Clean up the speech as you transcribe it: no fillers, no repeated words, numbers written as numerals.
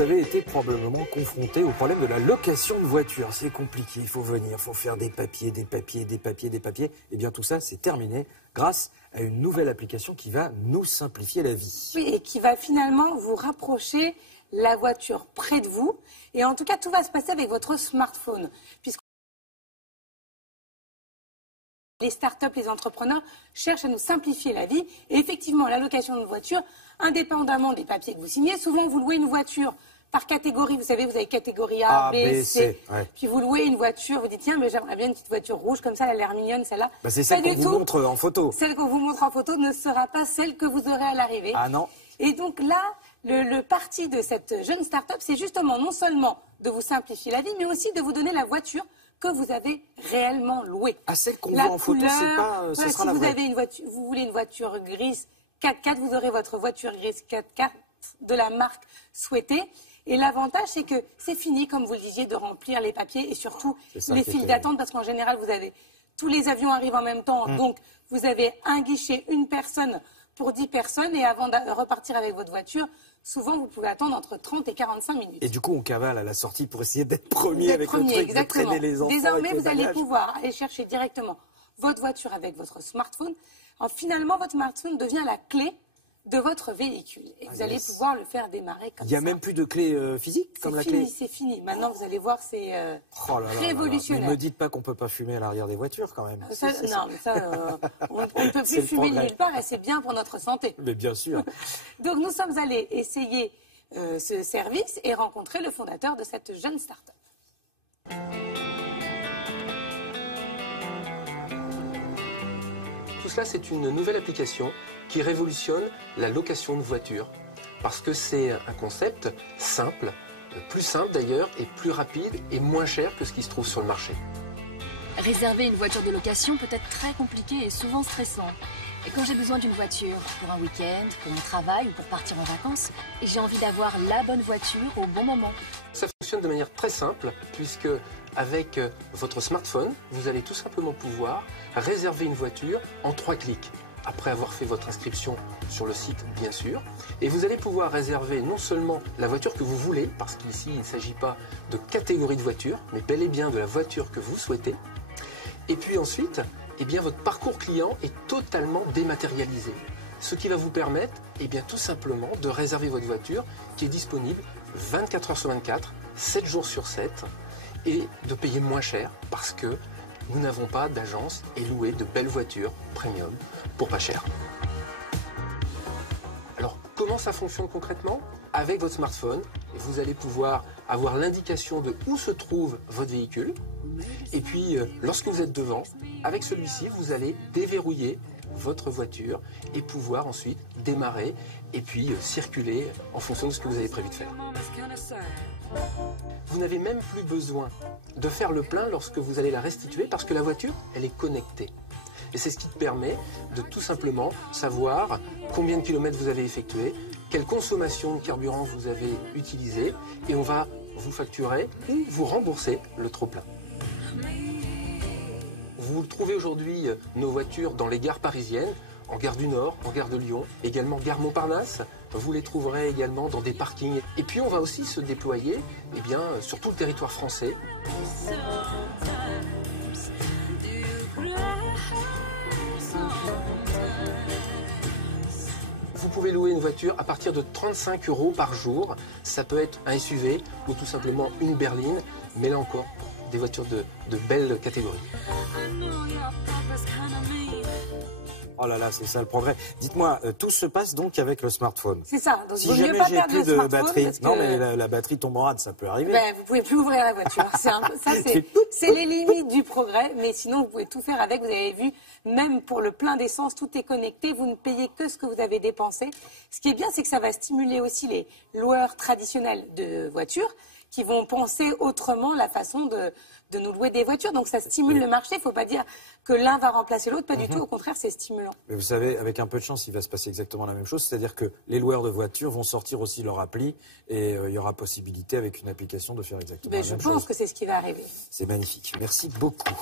vous avez été probablement confronté au problème de la location de voiture. C'est compliqué, il faut venir, il faut faire des papiers. Eh bien tout ça, c'est terminé grâce à une nouvelle application qui va nous simplifier la vie. Oui, et qui va finalement vous rapprocher la voiture près de vous. Et en tout cas, tout va se passer avec votre smartphone. Puisque les startups, les entrepreneurs cherchent à nous simplifier la vie. Et effectivement, la location de voiture, indépendamment des papiers que vous signez, souvent vous louez une voiture par catégorie. Vous savez, vous avez catégorie A, B, C. Ouais. Puis vous louez une voiture, vous dites tiens, mais j'aimerais bien une petite voiture rouge, comme ça, elle a l'air mignonne, celle-là. Bah, c'est celle qu'on vous montre en photo. Celle qu'on vous montre en photo ne sera pas celle que vous aurez à l'arrivée. Ah non. Et donc là, le parti de cette jeune start-up, c'est justement non seulement de vous simplifier la vie, mais aussi de vous donner la voiture que vous avez réellement louée. Ah, celle qu'on voit en photo, c'est pas... Voilà, si vous avez vous voulez une voiture grise 4x4, vous aurez votre voiture grise 4x4 de la marque souhaitée. Et l'avantage, c'est que c'est fini, comme vous le disiez, de remplir les papiers et surtout les files d'attente, parce qu'en général, tous les avions arrivent en même temps. Donc, vous avez un guichet, une personne pour 10 personnes. Et avant de repartir avec votre voiture, souvent, vous pouvez attendre entre 30 et 45 minutes. Et du coup, on cavale à la sortie pour essayer d'être premier avec le truc exactement. de traîner les enfants. Désormais, vous allez pouvoir aller chercher directement votre voiture avec votre smartphone. Finalement, votre smartphone devient la clé de votre véhicule. Et vous allez pouvoir le faire démarrer comme ça. Il n'y a même plus de clé physique comme la clé. C'est fini. Maintenant, vous allez voir, c'est révolutionnaire. Ne me dites pas qu'on ne peut pas fumer à l'arrière des voitures quand même. On ne peut plus fumer nulle part et c'est bien pour notre santé. Mais bien sûr. Donc nous sommes allés essayer ce service et rencontrer le fondateur de cette jeune start-up. Tout cela, c'est une nouvelle application qui révolutionne la location de voitures. Parce que c'est un concept simple, plus simple d'ailleurs, et plus rapide et moins cher que ce qui se trouve sur le marché. Réserver une voiture de location peut être très compliqué et souvent stressant. Et quand j'ai besoin d'une voiture pour un week-end, pour mon travail ou pour partir en vacances, j'ai envie d'avoir la bonne voiture au bon moment. Ça fonctionne de manière très simple, puisque avec votre smartphone, vous allez tout simplement pouvoir réserver une voiture en 3 clics. Après avoir fait votre inscription sur le site, bien sûr. Et vous allez pouvoir réserver non seulement la voiture que vous voulez, parce qu'ici, il ne s'agit pas de catégorie de voiture, mais bel et bien de la voiture que vous souhaitez. Et puis ensuite, eh bien, votre parcours client est totalement dématérialisé. Ce qui va vous permettre, eh bien, tout simplement, de réserver votre voiture qui est disponible 24 heures sur 24, 7 jours sur 7, et de payer moins cher parce que nous n'avons pas d'agence et louer de belles voitures premium pour pas cher. Alors, comment ça fonctionne concrètement? Avec votre smartphone, vous allez pouvoir avoir l'indication de où se trouve votre véhicule. Et puis, lorsque vous êtes devant, avec celui-ci, vous allez déverrouiller votre voiture et pouvoir ensuite démarrer et puis circuler en fonction de ce que vous avez prévu de faire. Vous n'avez même plus besoin de faire le plein lorsque vous allez la restituer parce que la voiture, elle est connectée. Et c'est ce qui te permet de tout simplement savoir combien de kilomètres vous avez effectué, quelle consommation de carburant vous avez utilisé et on va vous facturer ou vous rembourser le trop-plein. Vous trouvez aujourd'hui nos voitures dans les gares parisiennes, en gare du Nord, en gare de Lyon, également gare Montparnasse. Vous les trouverez également dans des parkings. Et puis on va aussi se déployer eh bien, sur tout le territoire français. Vous pouvez louer une voiture à partir de 35 € par jour. Ça peut être un SUV ou tout simplement une berline, mais là encore, des voitures de belles catégories. Oh là là, c'est ça le progrès. Dites-moi, tout se passe donc avec le smartphone. C'est ça. Donc, si vaut mieux jamais pas j'ai perdre plus le de smartphone batterie, parce que... non mais la batterie tombe en rade, ça peut arriver. Ben, vous pouvez plus ouvrir la voiture. C'est les limites du progrès, mais sinon vous pouvez tout faire avec. Vous avez vu, même pour le plein d'essence, tout est connecté. Vous ne payez que ce que vous avez dépensé. Ce qui est bien, c'est que ça va stimuler aussi les loueurs traditionnels de voitures qui vont penser autrement la façon de nous louer des voitures. Donc ça stimule le marché. Il ne faut pas dire que l'un va remplacer l'autre. Pas du tout. Au contraire, c'est stimulant. Mais vous savez, avec un peu de chance, il va se passer exactement la même chose. C'est-à-dire que les loueurs de voitures vont sortir aussi leur appli et il y aura possibilité avec une application de faire exactement la même chose. Je pense que c'est ce qui va arriver. C'est magnifique. Merci beaucoup.